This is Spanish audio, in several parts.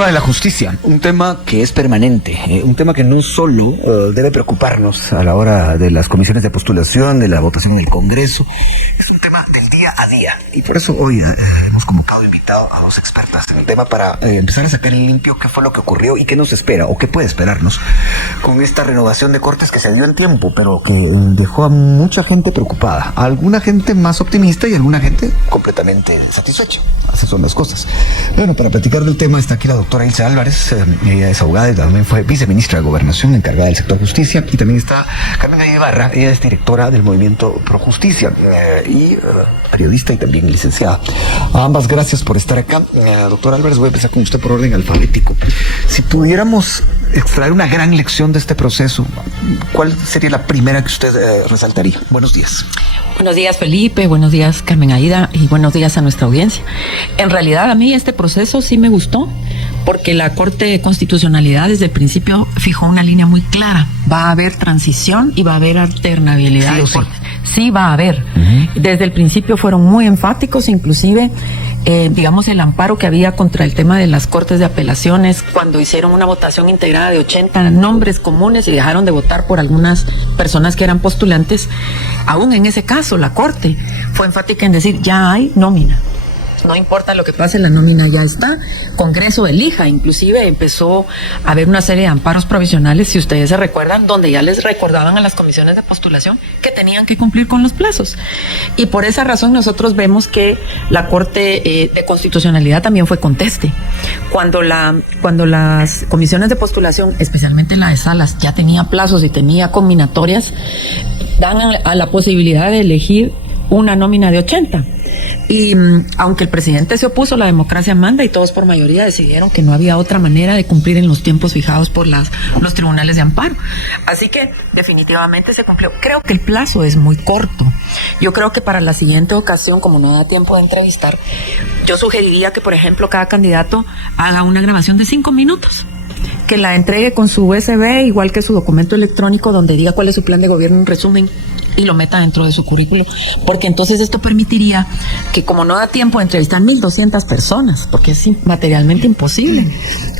tema de la justicia, un tema que es permanente, un tema que no solo debe preocuparnos a la hora de las comisiones de postulación, de la votación en el Congreso, es un tema del día a día. Y por eso hoy hemos convocado, invitado a dos expertas en el tema para empezar a sacar en limpio qué fue lo que ocurrió y qué nos espera o qué puede esperarnos con esta renovación de Cortes que se dio en tiempo, pero que dejó a mucha gente preocupada, a alguna gente más optimista y a alguna gente completamente satisfecha. Esas son las cosas. Bueno, para platicar del tema está aquí la doctora Ilse Álvarez. Ella es abogada y también fue viceministra de Gobernación encargada del sector justicia. Y también está Carmen Ibarra, ella es directora del movimiento Pro Justicia y periodista y también licenciada. A ambas gracias por estar acá. Doctora Álvarez, voy a empezar con usted por orden alfabético. Si pudiéramos extraer una gran lección de este proceso, ¿cuál sería la primera que usted resaltaría? Buenos días. Buenos días, Felipe, buenos días, Carmen Aida, y buenos días a nuestra audiencia. En realidad, a mí este proceso sí me gustó, porque la Corte de Constitucionalidad desde el principio fijó una línea muy clara. Va a haber transición y va a haber alternabilidad. Sí, sí va a haber. Desde el principio fueron muy enfáticos, inclusive digamos el amparo que había contra el tema de las Cortes de Apelaciones, cuando hicieron una votación integrada de 80 nombres comunes y dejaron de votar por algunas personas que eran postulantes. Aún en ese caso la Corte fue enfática en decir ya hay nómina. No importa lo que pase, la nómina ya está. Congreso elija, inclusive empezó a haber una serie de amparos provisionales, si ustedes se recuerdan, donde ya les recordaban a las comisiones de postulación que tenían que cumplir con los plazos. Y por esa razón nosotros vemos que la Corte de Constitucionalidad también fue conteste. Cuando las comisiones de postulación, especialmente la de Salas, ya tenía plazos y tenía combinatorias, dan a la posibilidad de elegir una nómina de 80. Y aunque el presidente se opuso, la democracia manda y todos por mayoría decidieron que no había otra manera de cumplir en los tiempos fijados por los tribunales de amparo. Así que definitivamente se cumplió. Creo que el plazo es muy corto. Yo creo que para la siguiente ocasión, como no da tiempo de entrevistar, yo sugeriría que, por ejemplo, cada candidato haga una grabación de 5 minutos. Que la entregue con su USB, igual que su documento electrónico, donde diga cuál es su plan de gobierno en resumen, y lo meta dentro de su currículo, porque entonces esto permitiría que, como no da tiempo de entrevistar 1,200 personas, porque es materialmente imposible,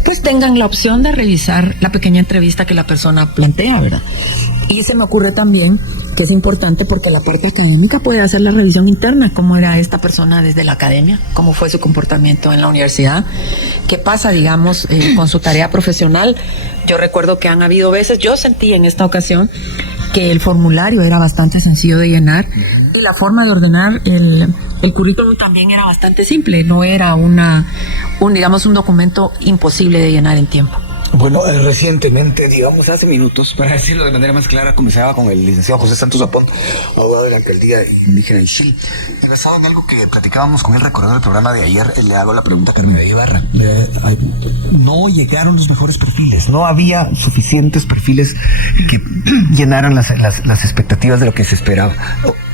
pues tengan la opción de revisar la pequeña entrevista que la persona plantea, ¿verdad? Y se me ocurre también que es importante porque la parte académica puede hacer la revisión interna, cómo era esta persona desde la academia, cómo fue su comportamiento en la universidad, qué pasa, digamos, con su tarea profesional. Yo recuerdo que han habido veces, yo sentí en esta ocasión que el formulario era bastante sencillo de llenar y la forma de ordenar el currículum también era bastante simple, no era un documento imposible de llenar en tiempo. Bueno, recientemente, digamos hace minutos, para decirlo de manera más clara, comenzaba con el licenciado José Santos Zapón, abogado de la alcaldía indígena Ixil. Y basado en algo que platicábamos con el recorrido del programa de ayer, le hago la pregunta a Carmen Ibarra. No llegaron los mejores perfiles, no había suficientes perfiles que llenaran las expectativas de lo que se esperaba.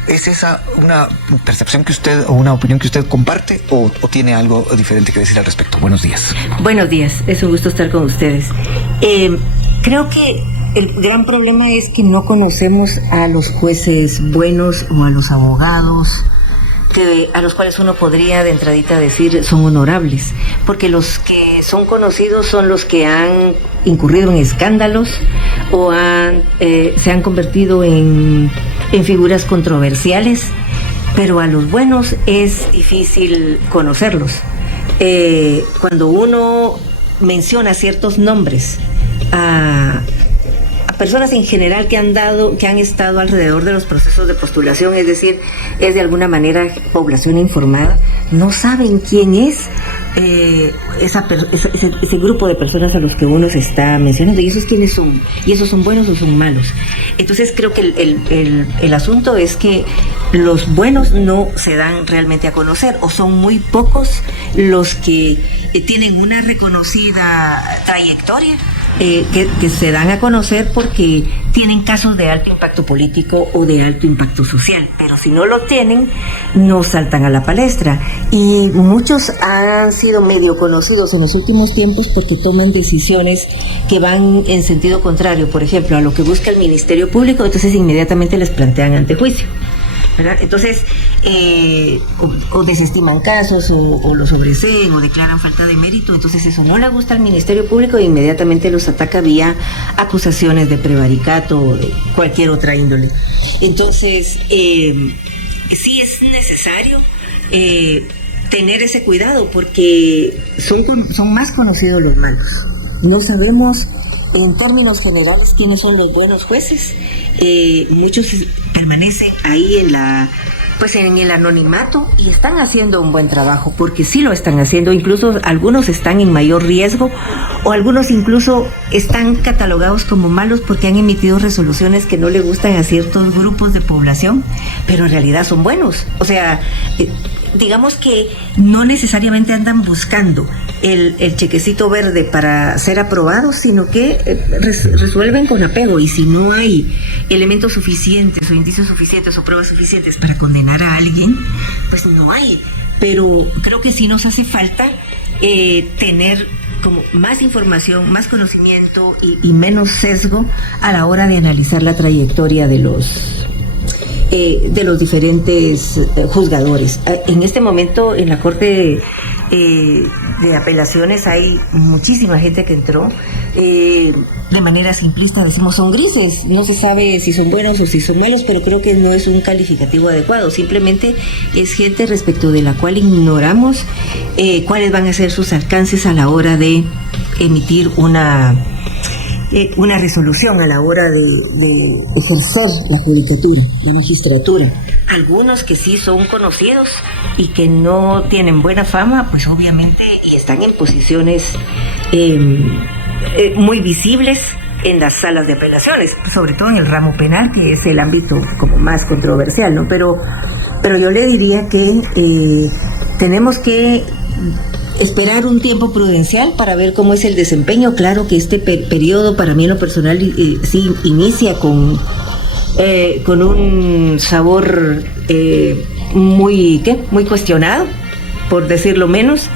¿Es esa una percepción que usted o una opinión que usted comparte o tiene algo diferente que decir al respecto? Buenos días. Buenos días, es un gusto estar con ustedes. Creo que el gran problema es que no conocemos a los jueces buenos o a los abogados a los cuales uno podría de entradita decir son honorables, porque los que son conocidos son los que han incurrido en escándalos o se han convertido en figuras controversiales, pero a los buenos es difícil conocerlos. Cuando uno menciona ciertos nombres a personas en general que han estado alrededor de los procesos de postulación, es decir, es de alguna manera población informada, no saben quién es ese grupo de personas a los que uno se está mencionando, y esos quiénes son, y esos son buenos o son malos. Entonces creo que el asunto es que los buenos no se dan realmente a conocer, o son muy pocos los que tienen una reconocida trayectoria, que se dan a conocer porque tienen casos de alto impacto político o de alto impacto social, pero si no lo tienen, no saltan a la palestra. Y muchos han sido medio conocidos en los últimos tiempos porque toman decisiones que van en sentido contrario, por ejemplo, a lo que busca el Ministerio Público, entonces inmediatamente les plantean antejuicio. ¿verdad? Entonces, o desestiman casos, o los sobreseen, o declaran falta de mérito. Entonces eso no le gusta al Ministerio Público e inmediatamente los ataca vía acusaciones de prevaricato o de cualquier otra índole. Entonces, sí es necesario tener ese cuidado, porque son más conocidos los malos. No sabemos en términos generales quiénes son los buenos jueces. Muchos permanecen ahí en el anonimato y están haciendo un buen trabajo, porque sí lo están haciendo. Incluso algunos están en mayor riesgo, o algunos incluso están catalogados como malos porque han emitido resoluciones que no le gustan a ciertos grupos de población, pero en realidad son buenos. O sea, digamos que no necesariamente andan buscando el chequecito verde para ser aprobados, sino que resuelven con apego, y si no hay elementos suficientes o indicios suficientes o pruebas suficientes para condenar a alguien, pues no hay. Pero creo que sí nos hace falta tener como más información, más conocimiento y menos sesgo a la hora de analizar la trayectoria de los diferentes juzgadores. En este momento en la Corte de Apelaciones hay muchísima gente que entró. De manera simplista decimos son grises, no se sabe si son buenos o si son malos, pero creo que no es un calificativo adecuado. Simplemente es gente respecto de la cual ignoramos cuáles van a ser sus alcances a la hora de emitir una resolución, a la hora de ejercer la judicatura, la magistratura. Algunos que sí son conocidos y que no tienen buena fama, pues obviamente, y están en posiciones muy visibles en las salas de apelaciones, sobre todo en el ramo penal, que es el ámbito como más controversial, ¿no? Pero yo le diría que tenemos que esperar un tiempo prudencial para ver cómo es el desempeño. Claro que este periodo, para mí en lo personal, sí inicia con un sabor muy cuestionado, por decirlo menos.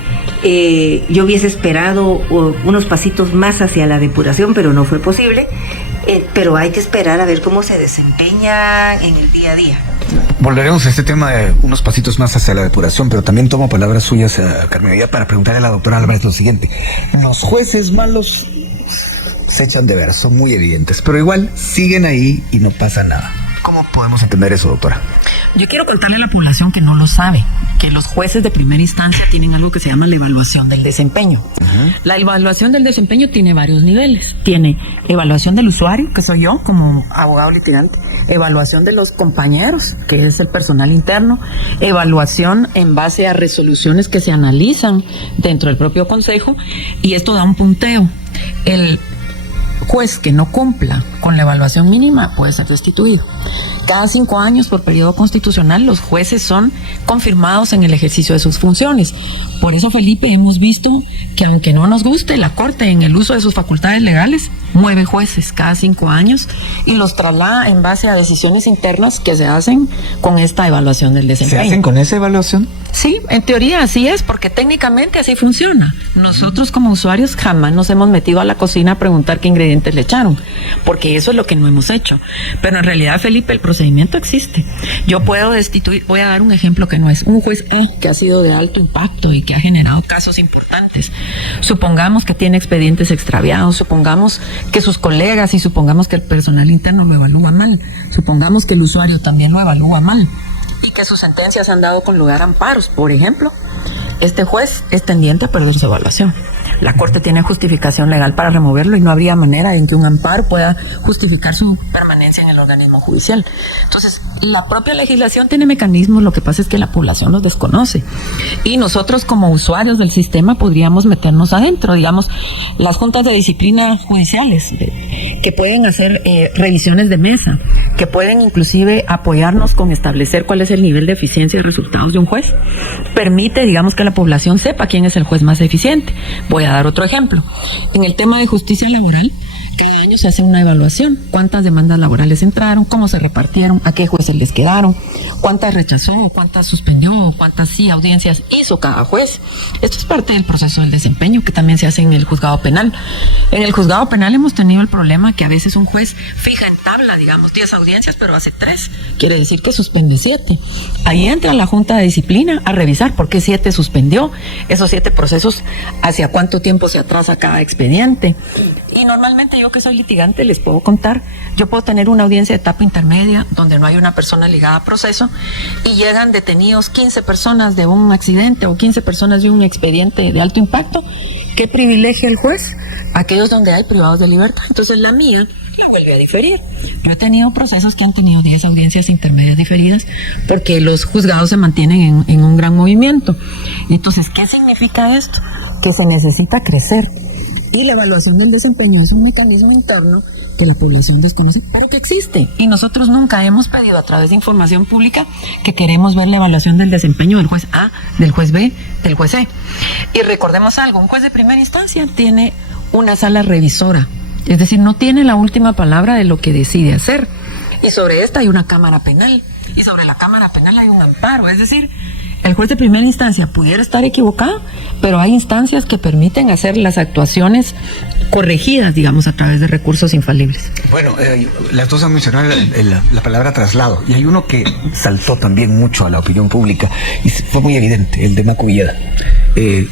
Yo hubiese esperado unos pasitos más hacia la depuración, pero no fue posible. Pero hay que esperar a ver cómo se desempeña en el día a día. Volveremos a este tema de unos pasitos más hacia la depuración, pero también tomo palabras suyas, Carmen Aida, para preguntarle a la doctora Álvarez lo siguiente. Los jueces malos se echan de ver, son muy evidentes, pero igual siguen ahí y no pasa nada. ¿Cómo podemos entender eso, doctora? Yo quiero contarle a la población que no lo sabe, que los jueces de primera instancia tienen algo que se llama la evaluación del desempeño. Uh-huh. La evaluación del desempeño tiene varios niveles. Tiene evaluación del usuario, que soy yo como abogado litigante, evaluación de los compañeros, que es el personal interno, evaluación en base a resoluciones que se analizan dentro del propio consejo, y esto da un punteo. El juez que no cumpla con la evaluación mínima puede ser destituido. Cada 5 años por periodo constitucional los jueces son confirmados en el ejercicio de sus funciones. Por eso, Felipe, hemos visto que aunque no nos guste, la Corte en el uso de sus facultades legales mueve jueces cada 5 años y los traslada en base a decisiones internas que se hacen con esta evaluación del desempeño. ¿Se hacen con esa evaluación? Sí, en teoría así es, porque técnicamente así funciona. Nosotros como usuarios jamás nos hemos metido a la cocina a preguntar qué ingredientes le echaron, porque eso es lo que no hemos hecho. Pero en realidad, Felipe, el procedimiento existe. Yo puedo destituir, voy a dar un ejemplo que no es un juez que ha sido de alto impacto y que ha generado casos importantes. Supongamos que tiene expedientes extraviados, supongamos que sus colegas, y supongamos que el personal interno lo evalúa mal, supongamos que el usuario también lo evalúa mal y que sus sentencias han dado con lugar a amparos, por ejemplo, este juez es tendiente a perder su evaluación. La Corte tiene justificación legal para removerlo y no habría manera en que un amparo pueda justificar su permanencia en el organismo judicial. Entonces, la propia legislación tiene mecanismos, lo que pasa es que la población los desconoce. Y nosotros como usuarios del sistema podríamos meternos adentro, digamos, las juntas de disciplina judiciales, que pueden hacer revisiones de mesa, que pueden inclusive apoyarnos con establecer cuál es el nivel de eficiencia de resultados de un juez. Permite, digamos, que la población sepa quién es el juez más eficiente. Voy a dar otro ejemplo. En el tema de justicia laboral, Cada año se hace una evaluación, cuántas demandas laborales entraron, cómo se repartieron, a qué jueces les quedaron, cuántas rechazó, cuántas suspendió, cuántas sí audiencias hizo cada juez. Esto es parte del proceso del desempeño que también se hace en el juzgado penal. En el juzgado penal hemos tenido el problema que a veces un juez fija en tabla, digamos, 10 audiencias, pero hace 3. Quiere decir que suspende 7. Ahí entra la Junta de Disciplina a revisar por qué 7 suspendió, esos 7 procesos, hacia cuánto tiempo se atrasa cada expediente. Y normalmente yo que soy litigante les puedo contar, yo puedo tener una audiencia de etapa intermedia donde no hay una persona ligada a proceso y llegan detenidos 15 personas de un accidente o 15 personas de un expediente de alto impacto. ¿Qué privilegia el juez? Aquellos donde hay privados de libertad. Entonces la mía la vuelve a diferir. Yo he tenido procesos que han tenido 10 audiencias intermedias diferidas porque los juzgados se mantienen en un gran movimiento. Entonces, ¿qué significa esto? Que se necesita crecer. Y la evaluación del desempeño es un mecanismo interno que la población desconoce, pero que existe. Y nosotros nunca hemos pedido a través de información pública que queremos ver la evaluación del desempeño del juez A, del juez B, del juez C. Y recordemos algo, un juez de primera instancia tiene una sala revisora, es decir, no tiene la última palabra de lo que decide hacer. Y sobre esta hay una cámara penal, y sobre la cámara penal hay un amparo, es decir, el juez de primera instancia pudiera estar equivocado, pero hay instancias que permiten hacer las actuaciones corregidas, digamos, a través de recursos infalibles. Bueno, las dos han mencionado la palabra traslado, y hay uno que saltó también mucho a la opinión pública, y fue muy evidente, el de Maco Villeda,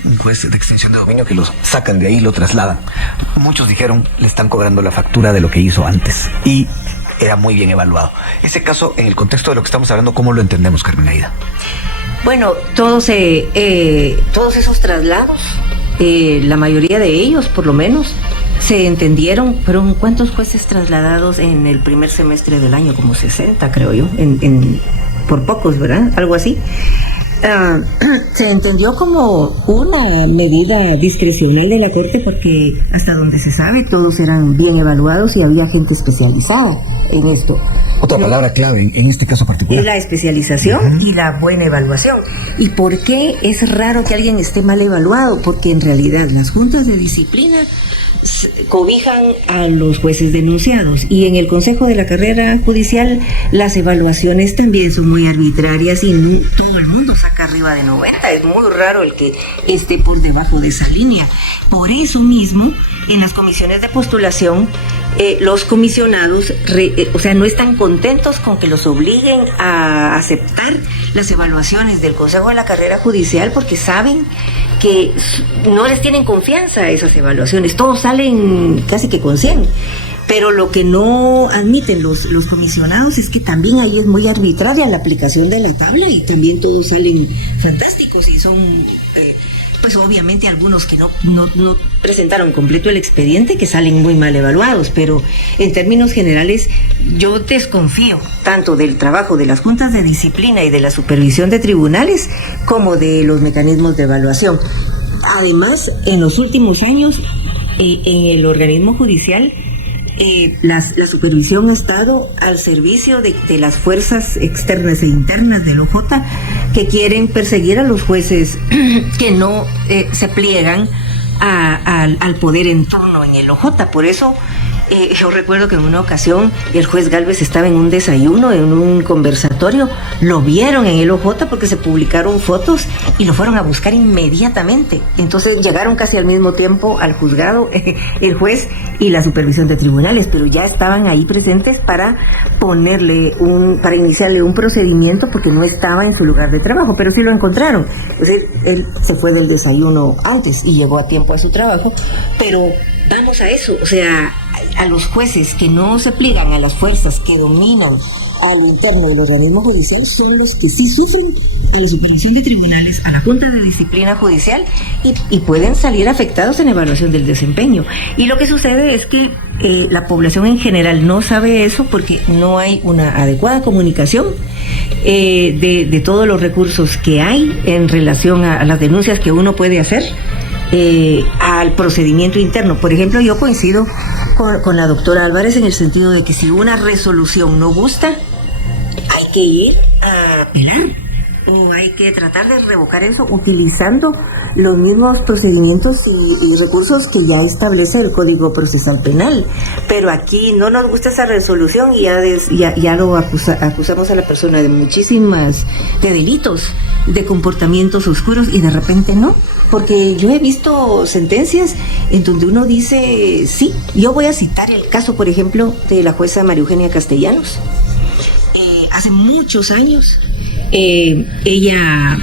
un juez de extensión de dominio que los sacan de ahí y lo trasladan. Muchos dijeron, le están cobrando la factura de lo que hizo antes, y era muy bien evaluado. Ese caso, en el contexto de lo que estamos hablando, ¿cómo lo entendemos, Carmen Aida? Bueno, todos esos traslados, la mayoría de ellos, por lo menos, se entendieron. Pero ¿cuántos jueces trasladados en el primer semestre del año? Como 60, creo yo, por pocos, ¿verdad? Algo así. Se entendió como una medida discrecional de la Corte porque hasta donde se sabe todos eran bien evaluados y había gente especializada en esto. Otra palabra clave en este caso particular. La especialización y la buena evaluación. ¿Y por qué es raro que alguien esté mal evaluado? Porque en realidad las juntas de disciplina cobijan a los jueces denunciados y en el Consejo de la Carrera Judicial las evaluaciones también son muy arbitrarias y no todo el mundo saca arriba de 90, es muy raro el que esté por debajo de esa línea. Por eso mismo en las comisiones de postulación los comisionados no están contentos con que los obliguen a aceptar las evaluaciones del Consejo de la Carrera Judicial porque saben que no les tienen confianza a esas evaluaciones, todos salen casi que con 100, pero lo que no admiten los comisionados es que también ahí es muy arbitraria la aplicación de la tabla y también todos salen fantásticos y son pues obviamente algunos que no presentaron completo el expediente que salen muy mal evaluados, pero en términos generales yo desconfío tanto del trabajo de las juntas de disciplina y de la supervisión de tribunales como de los mecanismos de evaluación. Además, en los últimos años en el organismo judicial la supervisión ha estado al servicio de las fuerzas externas e internas del OJ que quieren perseguir a los jueces que no se pliegan al poder en turno en el OJ. Por eso yo recuerdo que en una ocasión el juez Gálvez estaba en un desayuno, en un conversatorio, lo vieron en el OJ porque se publicaron fotos y lo fueron a buscar inmediatamente. Entonces llegaron casi al mismo tiempo al juzgado el juez y la supervisión de tribunales, pero ya estaban ahí presentes para para iniciarle un procedimiento porque no estaba en su lugar de trabajo, pero sí lo encontraron. Entonces él se fue del desayuno antes y llegó a tiempo a su trabajo, pero vamos a eso, o sea, a los jueces que no se pliegan a las fuerzas que dominan a lo interno del organismo judicial son los que sí sufren a la supervisión de tribunales, a la Junta de Disciplina Judicial y pueden salir afectados en evaluación del desempeño. Y lo que sucede es que la población en general no sabe eso porque no hay una adecuada comunicación de todos los recursos que hay en relación a las denuncias que uno puede hacer al procedimiento interno. Por ejemplo, yo coincido con la doctora Álvarez en el sentido de que si una resolución no gusta, hay que ir a apelar. o hay que tratar de revocar eso utilizando los mismos procedimientos y recursos que ya establece el Código Procesal Penal. Pero aquí no nos gusta esa resolución y ya lo acusamos a la persona de muchísimas, de delitos, de comportamientos oscuros, y de repente no. Porque yo he visto sentencias en donde uno dice, sí, yo voy a citar el caso, por ejemplo, de la jueza María Eugenia Castellanos. Hace muchos años, ella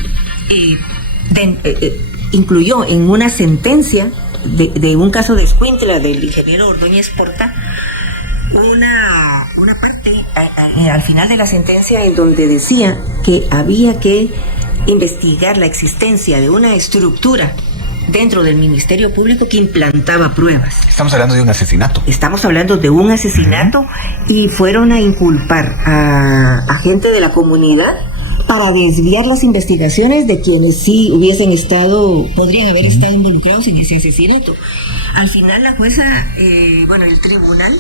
incluyó en una sentencia de un caso de Escuintla del ingeniero Ordóñez Porta una parte al final de la sentencia en donde decía que había que investigar la existencia de una estructura dentro del Ministerio Público que implantaba pruebas. Estamos hablando de un asesinato. Estamos hablando de un asesinato y fueron a inculpar a gente de la comunidad para desviar las investigaciones de quienes sí podrían haber estado involucrados en ese asesinato. Al final la jueza, el tribunal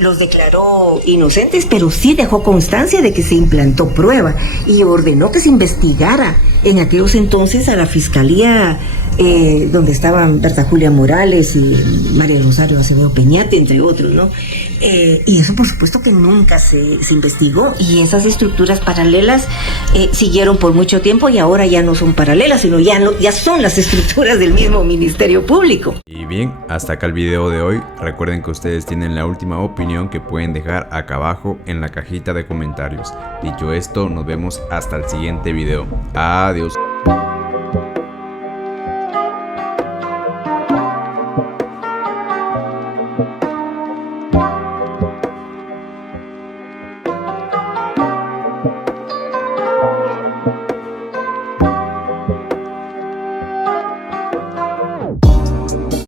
los declaró inocentes, pero sí dejó constancia de que se implantó prueba y ordenó que se investigara en aquellos entonces a la Fiscalía donde estaban Berta Julia Morales y María Rosario Acevedo Peñate, entre otros, ¿no? Y eso por supuesto que nunca se investigó, y esas estructuras paralelas siguieron por mucho tiempo y ahora ya no son paralelas, sino ya son las estructuras del mismo Ministerio Público. Y bien, hasta acá el video de hoy. Recuerden que ustedes tienen la última opinión que pueden dejar acá abajo en la cajita de comentarios. Dicho esto, nos vemos hasta el siguiente video. Adiós.